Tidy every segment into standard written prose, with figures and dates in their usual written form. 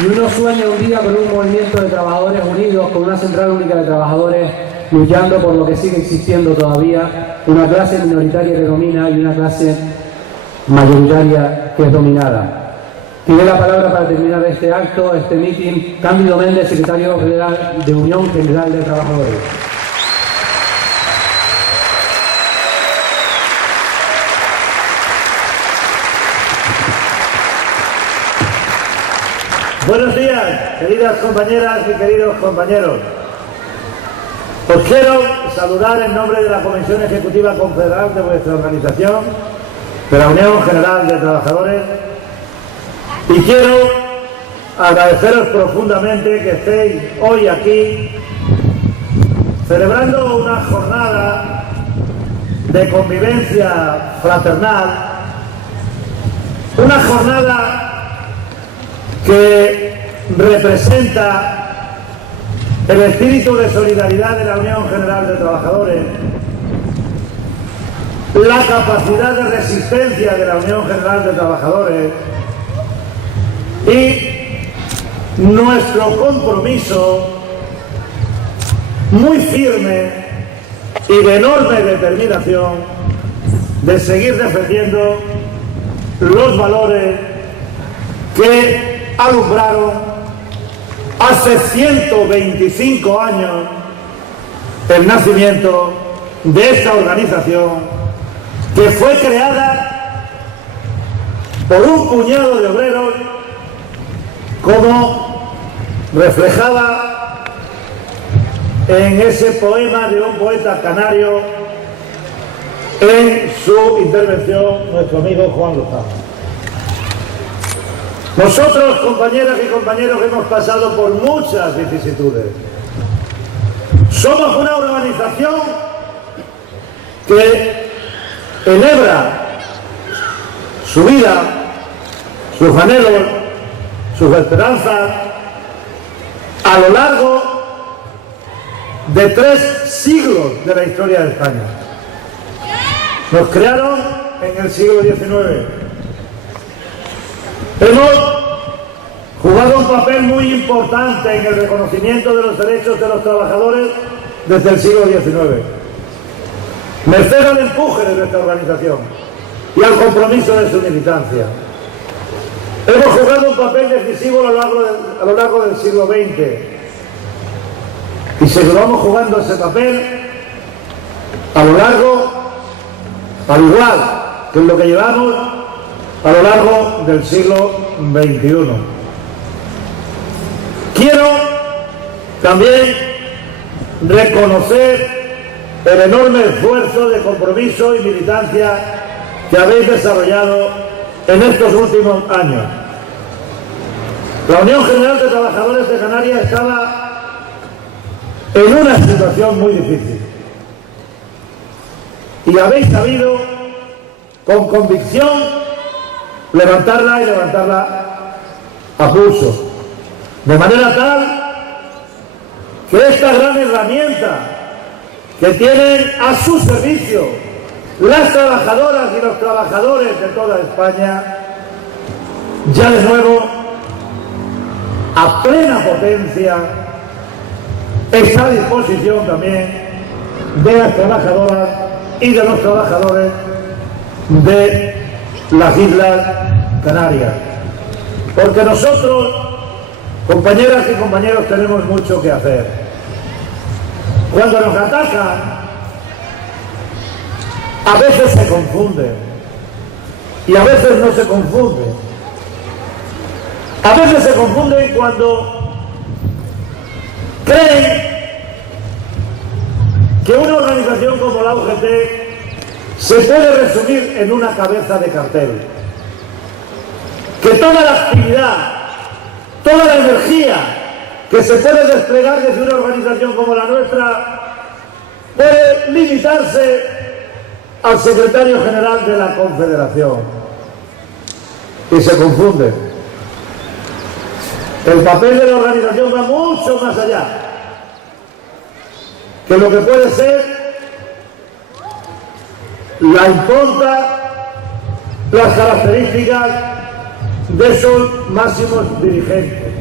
Y uno sueña un día con un movimiento de trabajadores unidos, con una central única de trabajadores luchando por lo que sigue existiendo todavía, una clase minoritaria que domina y una clase mayoritaria que es dominada. Tiene la palabra para terminar este acto, este mitin, Cándido Méndez, secretario general de Unión General de Trabajadores. Buenos días, queridas compañeras y queridos compañeros. Os quiero saludar en nombre de la Comisión Ejecutiva Confederal de vuestra organización, de la Unión General de Trabajadores, y quiero agradeceros profundamente que estéis hoy aquí celebrando una jornada de convivencia fraternal, una jornada que representa el espíritu de solidaridad de la Unión General de Trabajadores, la capacidad de resistencia de la Unión General de Trabajadores y nuestro compromiso muy firme y de enorme determinación de seguir defendiendo los valores que alumbraron hace 125 años el nacimiento de esta organización, que fue creada por un puñado de obreros, como reflejaba en ese poema de un poeta canario en su intervención nuestro amigo Juan Lozano. Nosotros, compañeras y compañeros, hemos pasado por muchas vicisitudes. Somos una organización que enhebra su vida, sus anhelos, sus esperanzas a lo largo de 3 siglos de la historia de España. Nos crearon en el siglo XIX. Hemos jugado un papel muy importante en el reconocimiento de los derechos de los trabajadores desde el siglo XIX, merced al empuje de nuestra organización y al compromiso de su militancia. Hemos jugado un papel decisivo a lo largo del siglo XX y seguiremos jugando ese papel al igual que en lo que llevamos a lo largo del siglo XXI. Quiero también reconocer el enorme esfuerzo de compromiso y militancia que habéis desarrollado en estos últimos años. La Unión General de Trabajadores de Canarias estaba en una situación muy difícil y habéis sabido con convicción levantarla y levantarla a pulso, de manera tal que esta gran herramienta que tienen a su servicio las trabajadoras y los trabajadores de toda España, ya de nuevo a plena potencia está a disposición también de las trabajadoras y de los trabajadores de las Islas Canarias. Porque nosotros, compañeras y compañeros, tenemos mucho que hacer. Cuando nos atacan, a veces se confunden y a veces no se confunden. A veces se confunden cuando creen que una organización como la UGT se puede resumir en una cabeza de cartel. Que toda la actividad, toda la energía que se puede desplegar desde una organización como la nuestra puede limitarse al secretario general de la Confederación. Y se confunde. El papel de la organización va mucho más allá que lo que puede ser la impronta, las características de esos máximos dirigentes.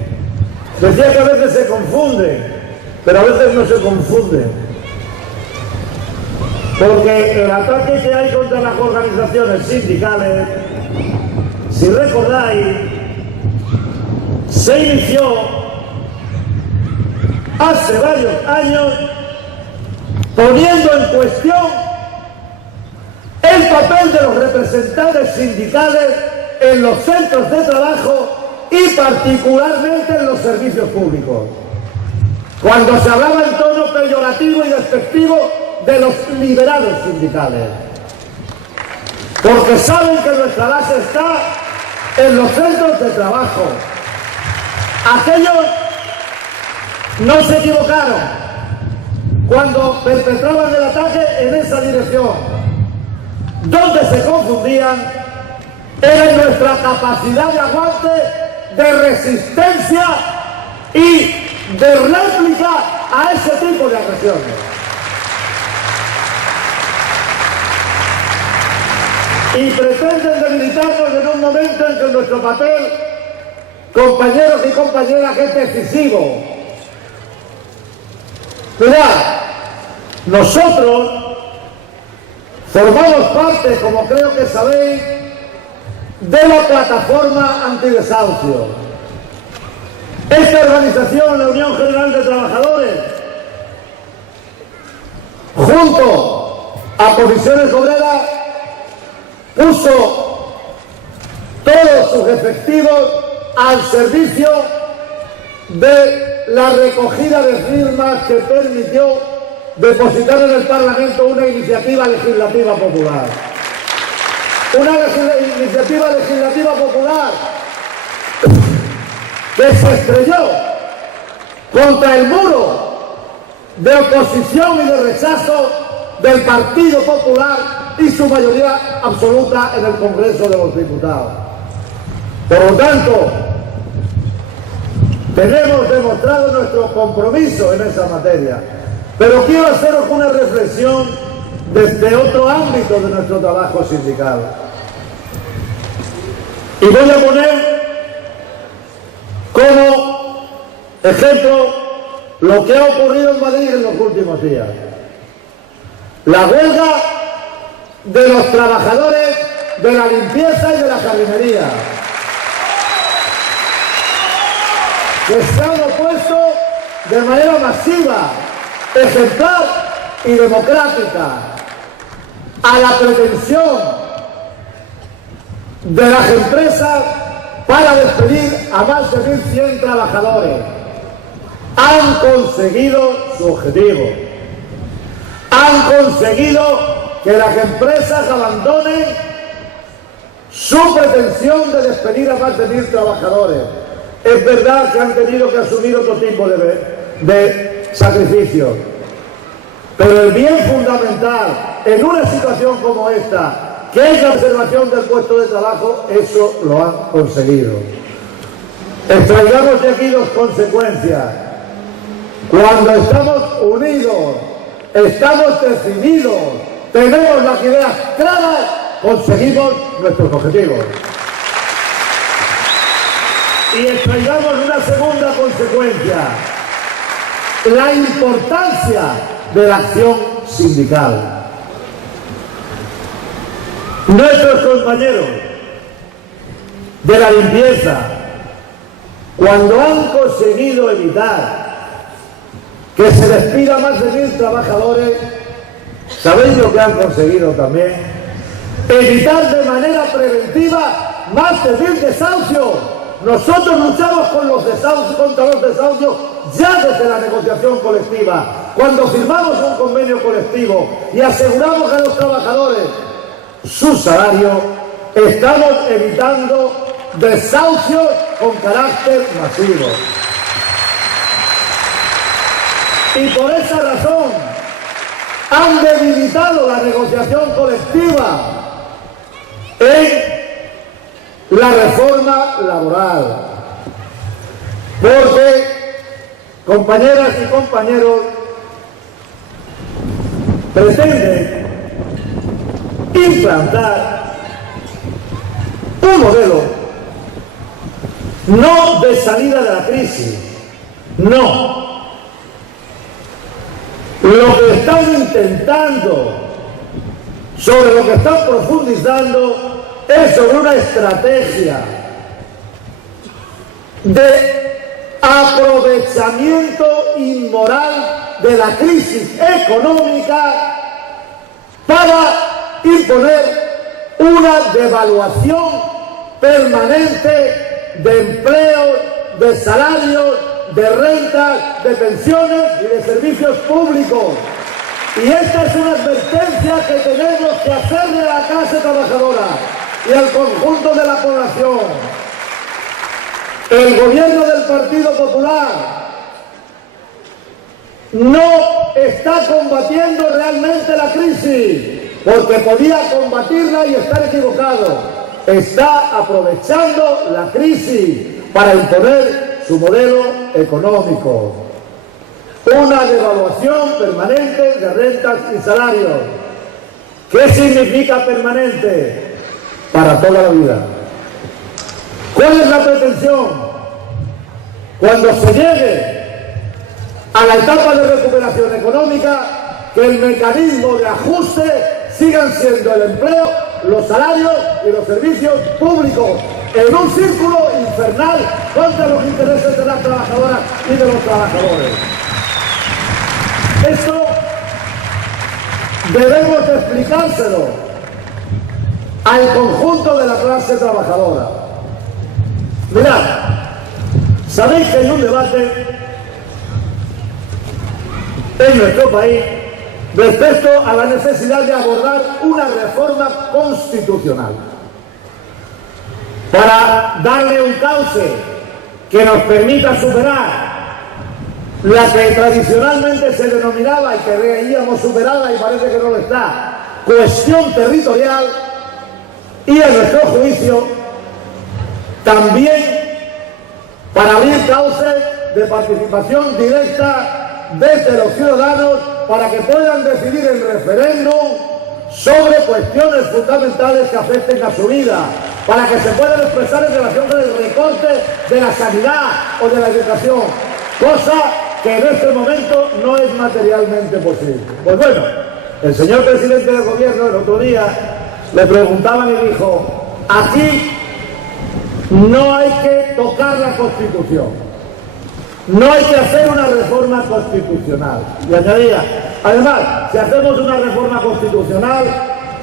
Decía que a veces se confunde, pero a veces no se confunde. Porque el ataque que hay contra las organizaciones sindicales, si recordáis, se inició hace varios años poniendo en cuestión el papel de los representantes sindicales en los centros de trabajo y particularmente en los servicios públicos. Cuando se hablaba en tono peyorativo y despectivo de los liberados sindicales. Porque saben que nuestra base está en los centros de trabajo. Aquellos no se equivocaron cuando perpetraban el ataque en esa dirección. Donde se confundían era en nuestra capacidad de aguante, de resistencia y de réplica a ese tipo de agresiones. Y pretenden debilitarnos en un momento en que nuestro papel, compañeros y compañeras, es decisivo. Mirad, nosotros formamos parte, como creo que sabéis, de la plataforma antidesahucio. Esta organización, la Unión General de Trabajadores, junto a Comisiones Obreras, puso todos sus efectivos al servicio de la recogida de firmas que permitió depositar en el Parlamento una iniciativa legislativa popular. Una iniciativa legislativa popular que se estrelló contra el muro de oposición y de rechazo del Partido Popular y su mayoría absoluta en el Congreso de los Diputados. Por lo tanto, tenemos demostrado nuestro compromiso en esa materia. Pero quiero haceros una reflexión desde otro ámbito de nuestro trabajo sindical. Y voy a poner como ejemplo lo que ha ocurrido en Madrid en los últimos días. La huelga de los trabajadores de la limpieza y de la jardinería, que se han opuesto de manera masiva, ejemplar y democrática a la pretensión de las empresas para despedir a más de 1.100 trabajadores. Han conseguido su objetivo. Han conseguido que las empresas abandonen su pretensión de despedir a más de 1.000 trabajadores. Es verdad que han tenido que asumir otro tipo de sacrificios, pero el bien fundamental en una situación como esta, que es la preservación del puesto de trabajo, eso lo han conseguido. Extraigamos de aquí dos consecuencias. Cuando estamos unidos, estamos decididos, tenemos las ideas claras, conseguimos nuestros objetivos. Y extraigamos una segunda consecuencia: la importancia de la acción sindical. Nuestros compañeros de la limpieza, cuando han conseguido evitar que se despida más de 1.000 trabajadores, ¿sabéis lo que han conseguido también? Evitar de manera preventiva más de 1.000 desahucios. Nosotros luchamos con los desahucios, contra los desahucios ya desde la negociación colectiva. Cuando firmamos un convenio colectivo y aseguramos a los trabajadores su salario, estamos evitando desahucios con carácter masivo. Y por esa razón han debilitado la negociación colectiva en la reforma laboral. Porque, compañeras y compañeros, pretenden implantar un modelo no de salida de la crisis, No. Lo que están intentando, sobre lo que están profundizando, es sobre una estrategia de aprovechamiento inmoral de la crisis económica para imponer una devaluación permanente de empleos, de salarios, de rentas, de pensiones y de servicios públicos. Y esta es una advertencia que tenemos que hacerle a la clase trabajadora y al conjunto de la población. El gobierno del Partido Popular no está combatiendo realmente la crisis, porque podía combatirla y estar equivocado. Está aprovechando la crisis para imponer su modelo económico. Una devaluación permanente de rentas y salarios. ¿Qué significa permanente? Para toda la vida. ¿Cuál es la pretensión? Cuando se llegue a la etapa de recuperación económica, que el mecanismo de ajuste sigan siendo el empleo, los salarios y los servicios públicos, en un círculo infernal contra los intereses de las trabajadoras y de los trabajadores. Esto debemos de explicárselo al conjunto de la clase trabajadora. Mirad, sabéis que hay un debate en nuestro país respecto a la necesidad de abordar una reforma constitucional para darle un cauce que nos permita superar la que tradicionalmente se denominaba y que veíamos superada y parece que no lo está, cuestión territorial, y a nuestro juicio también para abrir cauces de participación directa desde los ciudadanos para que puedan decidir en referéndum sobre cuestiones fundamentales que afecten a su vida, para que se puedan expresar en relación con el recorte de la sanidad o de la educación, cosa que en este momento no es materialmente posible. Pues bueno, el señor presidente del gobierno el otro día le preguntaban y dijo: aquí no hay que tocar la Constitución, no hay que hacer una reforma constitucional. Y añadía, además, si hacemos una reforma constitucional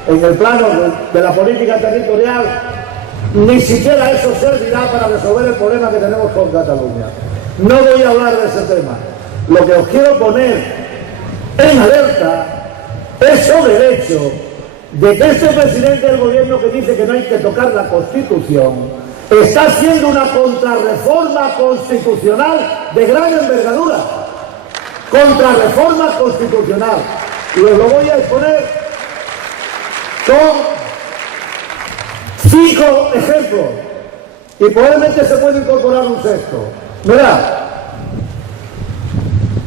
en el plano de la política territorial, ni siquiera eso servirá para resolver el problema que tenemos con Cataluña. No voy a hablar de ese tema. Lo que os quiero poner en alerta es sobre el hecho de que este presidente del gobierno que dice que no hay que tocar la Constitución está haciendo una contrarreforma constitucional de gran envergadura. Contrarreforma constitucional. Y os lo voy a exponer con 5 ejemplos. Y probablemente se puede incorporar un sexto. Mirad,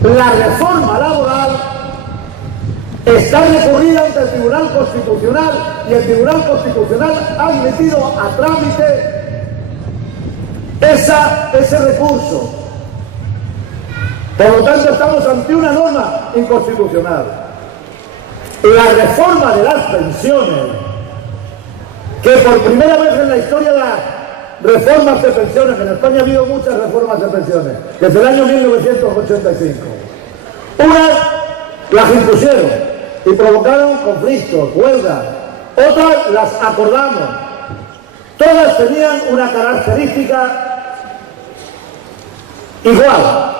la reforma laboral está recurrida ante el Tribunal Constitucional y el Tribunal Constitucional ha admitido a trámite ese recurso. Por lo tanto, estamos ante una norma inconstitucional. La reforma de las pensiones, que por primera vez en la historia de las reformas de pensiones, que en España ha habido muchas reformas de pensiones, desde el año 1985. Unas las impusieron y provocaron conflictos, huelgas. Otras las acordamos. Todas tenían una característica igual.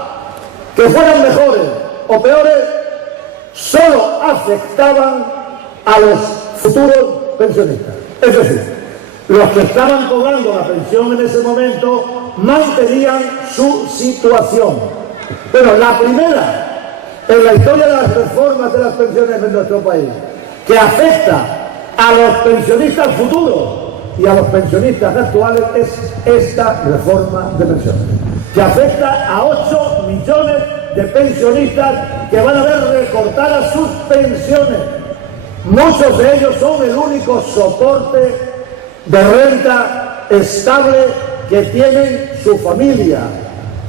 Que fueran mejores o peores, solo afectaban a los futuros pensionistas. Es decir, los que estaban cobrando la pensión en ese momento mantenían su situación. Pero la primera en la historia de las reformas de las pensiones en nuestro país que afecta a los pensionistas futuros y a los pensionistas actuales es esta reforma de pensiones, que afecta a 8 millones de pensionistas que van a ver recortadas sus pensiones. Muchos de ellos son el único soporte de renta estable que tienen su familia.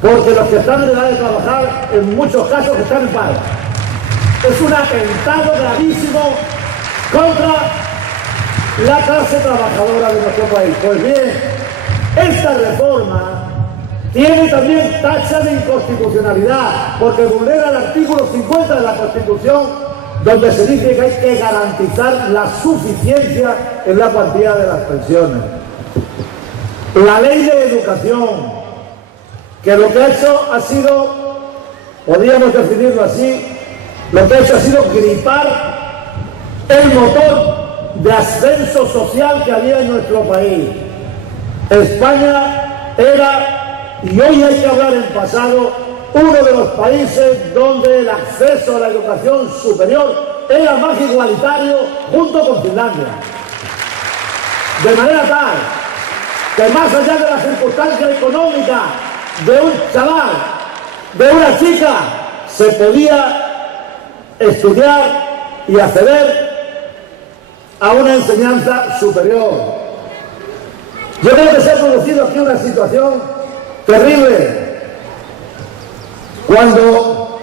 porque los que están en edad de trabajar, en muchos casos, están en paro. Es un atentado gravísimo contra la clase trabajadora de nuestro país. Pues bien, esta reforma tiene también tacha de inconstitucionalidad, porque vulnera el artículo 50 de la Constitución, donde se dice que hay que garantizar la suficiencia en la cuantía de las pensiones. La ley de educación, que lo que ha hecho ha sido, podríamos definirlo así, lo que ha hecho ha sido gripar el motor de ascenso social que había en nuestro país. España era, y hoy hay que hablar en pasado, uno de los países donde el acceso a la educación superior era más igualitario junto con Finlandia. De manera tal que más allá de la circunstancia económica de un chaval, de una chica, se podía estudiar y acceder a una enseñanza superior. Yo creo que se ha producido aquí una situación terrible cuando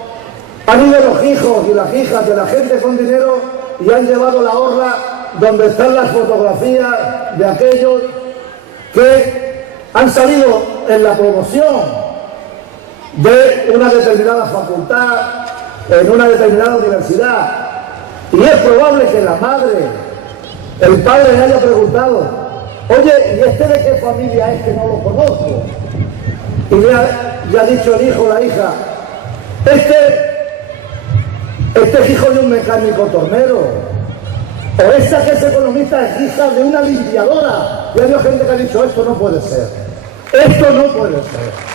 han ido los hijos y las hijas de la gente con dinero y han llevado la orla donde están las fotografías de aquellos que han salido en la promoción de una determinada facultad, en una determinada universidad, y es probable que la madre, el padre le haya preguntado: oye, ¿y este de qué familia es, que no lo conozco? Y le ha dicho el hijo o la hija: este es hijo de un mecánico tornero, o esta que es economista es hija de una limpiadora. Y ha habido gente que ha dicho: esto no puede ser, esto no puede ser.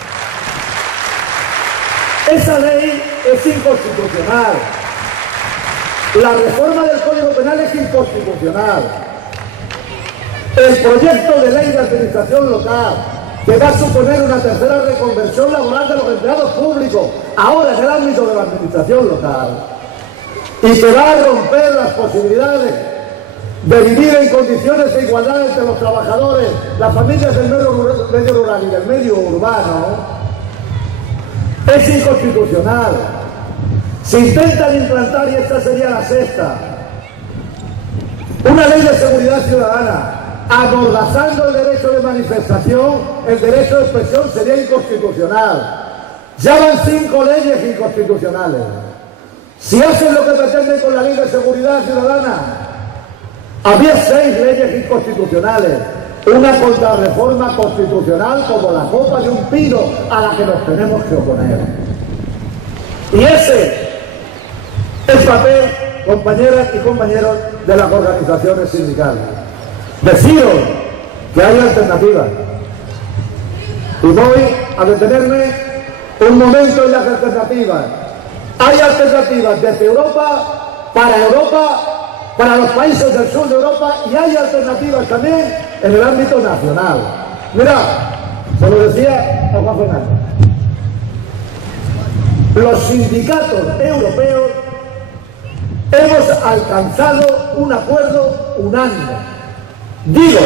Esa ley es inconstitucional. La reforma del Código Penal es inconstitucional. El proyecto de ley de administración local, que va a suponer una tercera reconversión laboral de los empleados públicos, ahora en el ámbito de la administración local, y que va a romper las posibilidades de vivir en condiciones de igualdad entre los trabajadores, las familias del medio rural y del medio urbano, es inconstitucional. Se intentan implantar, y esta sería la sexta, una ley de seguridad ciudadana, amordazando el derecho de manifestación, el derecho de expresión, sería inconstitucional. Ya van 5 leyes inconstitucionales. Si hacen lo que pretenden con la ley de seguridad ciudadana, había 6 leyes inconstitucionales, una contrarreforma constitucional como la copa de un pino a la que nos tenemos que oponer. Y ese es el papel, compañeras y compañeros, de las organizaciones sindicales. Deciros que hay alternativas. Y voy a detenerme un momento en las alternativas. Hay alternativas desde Europa, para los países del sur de Europa, y hay alternativas también en el ámbito nacional. Mirad, se lo decía a Juan Fernández. Los sindicatos europeos hemos alcanzado un acuerdo unánime. Digo,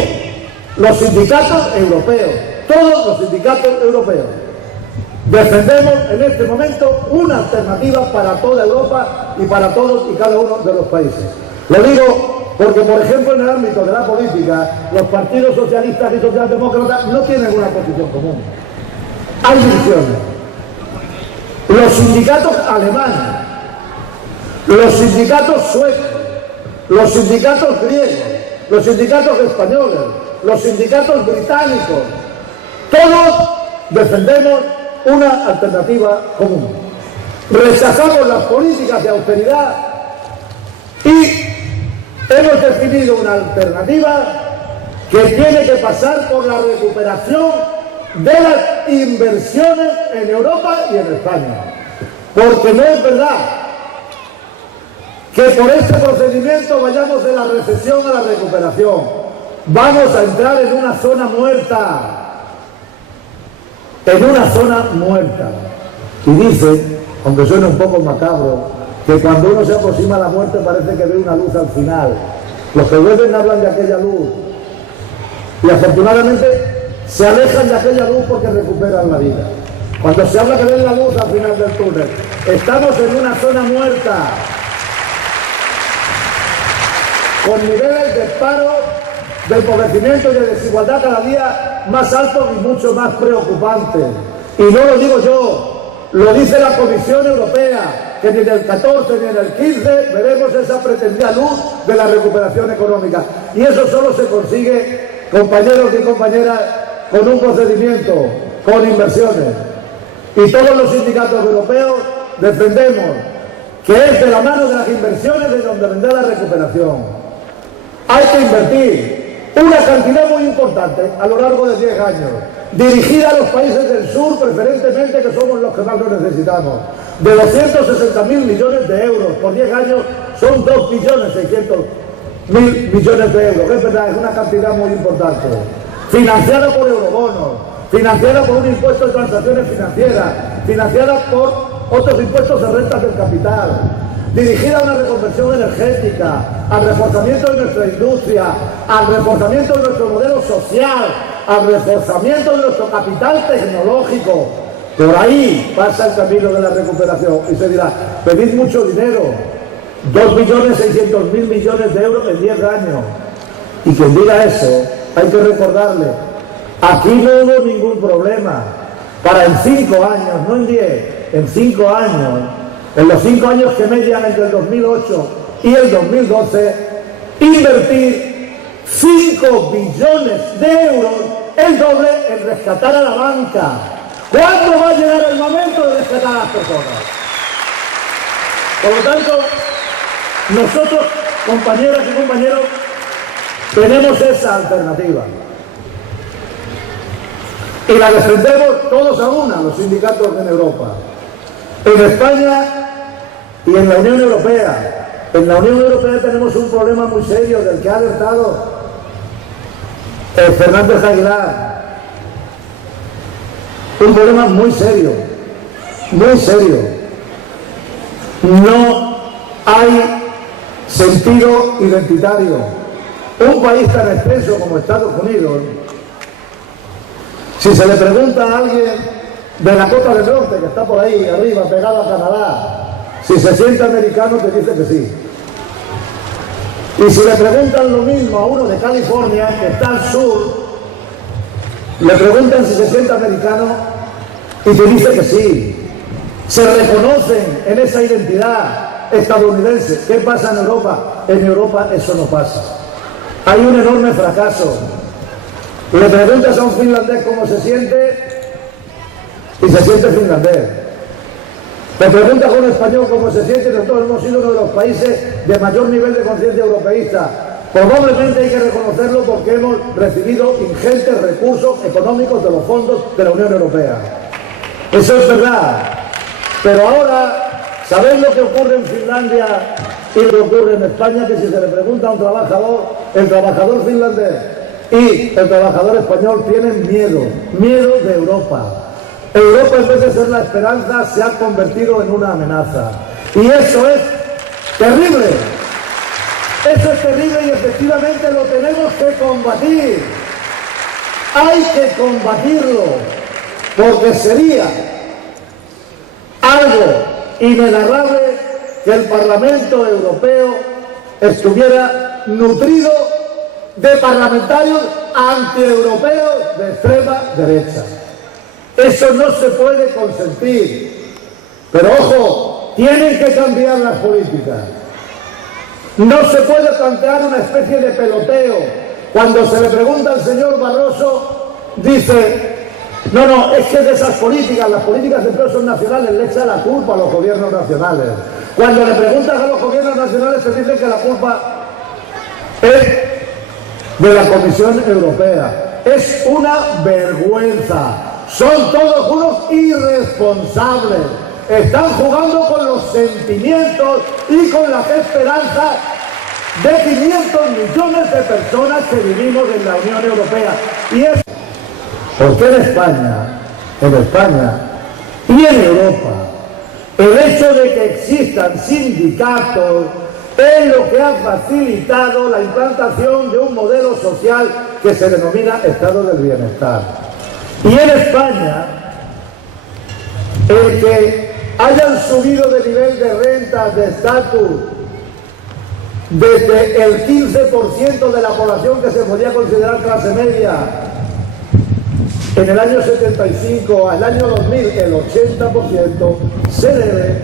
los sindicatos europeos, todos los sindicatos europeos, defendemos en este momento una alternativa para toda Europa y para todos y cada uno de los países. Lo digo porque, por ejemplo, en el ámbito de la política, los partidos socialistas y socialdemócratas no tienen una posición común. Hay divisiones. Los sindicatos alemanes, los sindicatos suecos, los sindicatos griegos, los sindicatos españoles, los sindicatos británicos, todos defendemos una alternativa común. Rechazamos las políticas de austeridad y hemos definido una alternativa que tiene que pasar por la recuperación de las inversiones en Europa y en España. Porque no es verdad que por este procedimiento vayamos de la recesión a la recuperación. Vamos a entrar en una zona muerta. En una zona muerta. Y dice, aunque suene un poco macabro, que cuando uno se aproxima a la muerte parece que ve una luz al final. Los que vuelven hablan de aquella luz. Y afortunadamente se alejan de aquella luz porque recuperan la vida. Cuando se habla que ven la luz al final del túnel, estamos en una zona muerta, con niveles de paro, de empobrecimiento y de desigualdad cada día más altos y mucho más preocupantes. Y no lo digo yo, lo dice la Comisión Europea, que ni en el 14 ni en el 15 veremos esa pretendida luz de la recuperación económica. Y eso solo se consigue, compañeros y compañeras, con un procedimiento, con inversiones. Y todos los sindicatos europeos defendemos que es de la mano de las inversiones de donde vendrá la recuperación. Hay que invertir una cantidad muy importante a lo largo de 10 años, dirigida a los países del sur preferentemente, que somos los que más lo necesitamos. De 260.000 millones de euros por 10 años son 2.600.000 millones de euros. Es verdad, es una cantidad muy importante. Financiada por eurobonos, financiada por un impuesto de transacciones financieras, financiada por otros impuestos de rentas del capital, dirigida a una reconversión energética, al reforzamiento de nuestra industria, al reforzamiento de nuestro modelo social, al reforzamiento de nuestro capital tecnológico. Por ahí pasa el camino de la recuperación. Y se dirá, pedid mucho dinero, 2.600.000 millones de euros en 10 años. Y quien diga eso, hay que recordarle, aquí no hubo ningún problema para en 5 años, no en 10, en 5 años, en los 5 años que median entre el 2008 y el 2012, invertir 5 billones de euros, el doble en rescatar a la banca. ¿Cuándo va a llegar el momento de rescatar a las personas? Por lo tanto, nosotros, compañeras y compañeros, tenemos esa alternativa. Y la defendemos todos a una, los sindicatos en Europa. En España y en la Unión Europea. En la Unión Europea tenemos un problema muy serio del que ha alertado Fernández Aguilar. Un problema muy serio, muy serio. No hay sentido identitario. Un país tan extenso como Estados Unidos, si se le pregunta a alguien de la Costa del Norte, que está por ahí arriba, pegado a Canadá, si se siente americano, te dice que sí. Y si le preguntan lo mismo a uno de California, que está al sur, le preguntan si se siente americano y te dice que sí. Se reconocen en esa identidad estadounidense. ¿Qué pasa en Europa? En Europa eso no pasa. Hay un enorme fracaso. Le preguntas a un finlandés cómo se siente y se siente finlandés. Le preguntas a un español cómo se siente, nosotros hemos sido uno de los países de mayor nivel de conciencia europeísta. Probablemente hay que reconocerlo porque hemos recibido ingentes recursos económicos de los fondos de la Unión Europea. Eso es verdad. Pero ahora, ¿sabéis lo que ocurre en Finlandia y lo que ocurre en España? Que si se le pregunta a un trabajador, el trabajador finlandés y el trabajador español tienen miedo de Europa. Europa, en vez de ser la esperanza, se ha convertido en una amenaza. Y eso es terrible. Eso es terrible y efectivamente lo tenemos que combatir. Hay que combatirlo, porque sería algo inenarrable que el Parlamento Europeo estuviera nutrido de parlamentarios antieuropeos de extrema derecha. Eso no se puede consentir. Pero ojo, tienen que cambiar las políticas. No se puede plantear una especie de peloteo. Cuando se le pregunta al señor Barroso, dice, no, es que de esas políticas, las políticas de empleo son nacionales, le echa la culpa a los gobiernos nacionales. Cuando le preguntas a los gobiernos nacionales, se dice que la culpa es de la Comisión Europea. Es una vergüenza. Son todos unos irresponsables. Están jugando con los sentimientos y con las esperanzas de 500 millones de personas que vivimos en la Unión Europea. Y es porque en España y en Europa, el hecho de que existan sindicatos es lo que ha facilitado la implantación de un modelo social que se denomina Estado del Bienestar. Y en España, el que hayan subido de nivel de renta, de estatus, desde el 15% de la población que se podía considerar clase media en el año 75 al año 2000, el 80%, se debe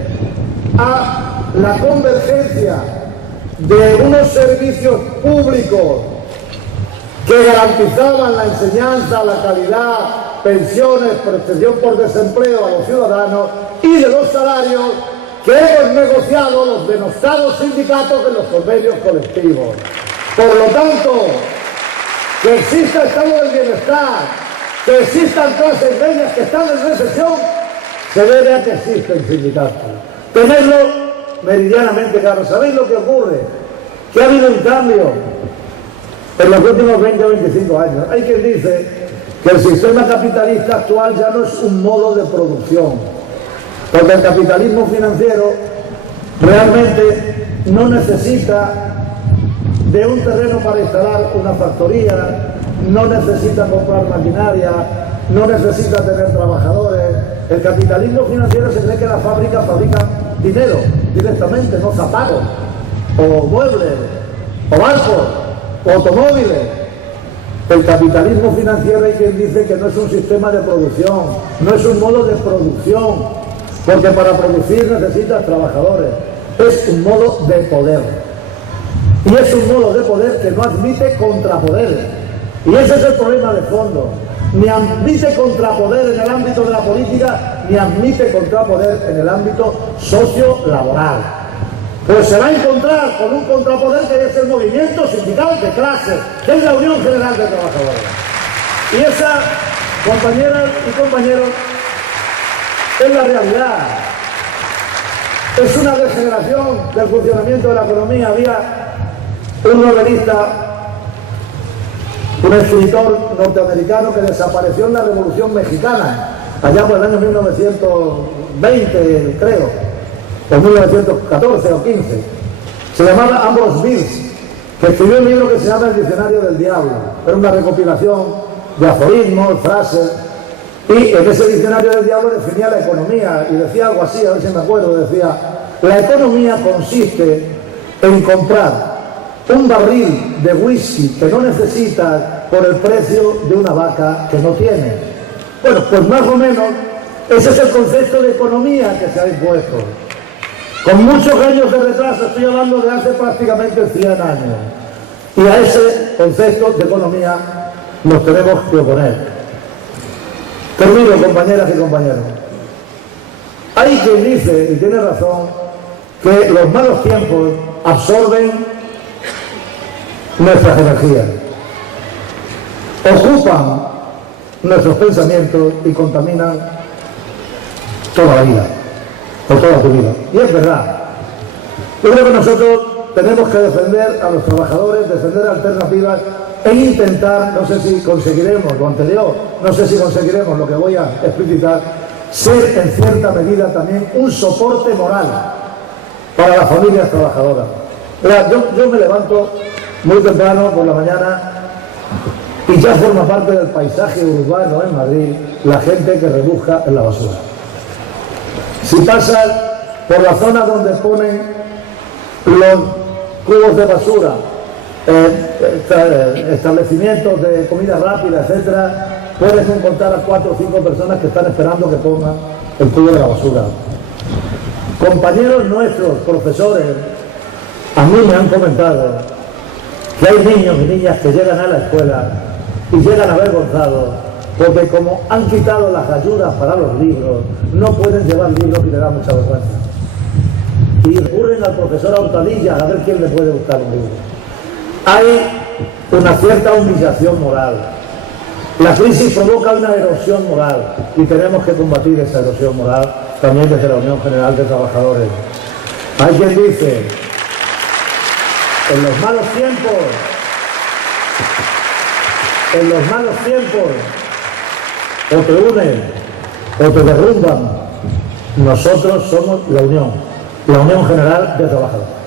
a la convergencia de unos servicios públicos que garantizaban la enseñanza, la calidad, pensiones, protección por desempleo a los ciudadanos y de los salarios que hemos negociado los denostados sindicatos de los convenios colectivos. Por lo tanto, que exista estado del bienestar, que existan clases medias que están en recesión, se debe a que existen sindicatos. Tenerlo meridianamente claro. ¿Sabéis lo que ocurre? Que ha habido un cambio en los últimos 20 o 25 años. Hay quien dice que el sistema capitalista actual ya no es un modo de producción, porque el capitalismo financiero realmente no necesita de un terreno para instalar una factoría, no necesita comprar maquinaria, no necesita tener trabajadores. El capitalismo financiero se cree que las fábricas fabrican dinero directamente, no zapatos, o muebles, o barcos, o automóviles. El capitalismo financiero hay quien dice que no es un sistema de producción, no es un modo de producción, porque para producir necesitas trabajadores. Es un modo de poder. Y es un modo de poder que no admite contrapoderes. Y ese es el problema de fondo. Ni admite contrapoder en el ámbito de la política, ni admite contrapoder en el ámbito socio-laboral. Pues se va a encontrar con un contrapoder que es el movimiento sindical de clase, que es la Unión General de Trabajadores. Y esa, compañeras y compañeros, es la realidad. Es una degeneración del funcionamiento de la economía. Había un novelista, un escritor norteamericano que desapareció en la Revolución Mexicana, allá por el año 1920, creo, o 1914 o 15. Se llamaba Ambrose Bierce, que escribió un libro que se llama El Diccionario del Diablo. Era una recopilación de aforismos, frases, y en ese Diccionario del Diablo definía la economía, y decía algo así, a ver si me acuerdo, decía: la economía consiste en comprar un barril de whisky que no necesita por el precio de una vaca que no tiene. Bueno, pues más o menos ese es el concepto de economía que se ha impuesto. Con muchos años de retraso, estoy hablando de hace prácticamente 100 años. Y a ese concepto de economía nos tenemos que oponer. Termino, compañeras y compañeros. Hay quien dice, y tiene razón, que los malos tiempos absorben nuestras energías, ocupan nuestros pensamientos y contaminan toda la vida, o toda tu vida. Y es verdad. Yo creo que nosotros tenemos que defender a los trabajadores, defender alternativas e intentar, no sé si conseguiremos lo anterior, no sé si conseguiremos lo que voy a explicitar, ser en cierta medida también un soporte moral para las familias trabajadoras. Yo me levanto muy temprano por la mañana y ya forma parte del paisaje urbano en Madrid la gente que rebusca en la basura. Si pasas por la zona donde ponen los cubos de basura, establecimientos de comida rápida, etcétera, puedes encontrar a 4 o 5 personas que están esperando que pongan el cubo de la basura. Compañeros nuestros, profesores, a mí me han comentado que hay niños y niñas que llegan a la escuela y llegan avergonzados porque como han quitado las ayudas para los libros, no pueden llevar libros y le da mucha vergüenza. Y recurren al profesor Hortalilla a ver quién le puede buscar un libro. Hay una cierta humillación moral. La crisis provoca una erosión moral y tenemos que combatir esa erosión moral también desde la Unión General de Trabajadores. Hay quien dice: en los malos tiempos, o te unen o te derrumban. Nosotros somos la Unión General de Trabajadores.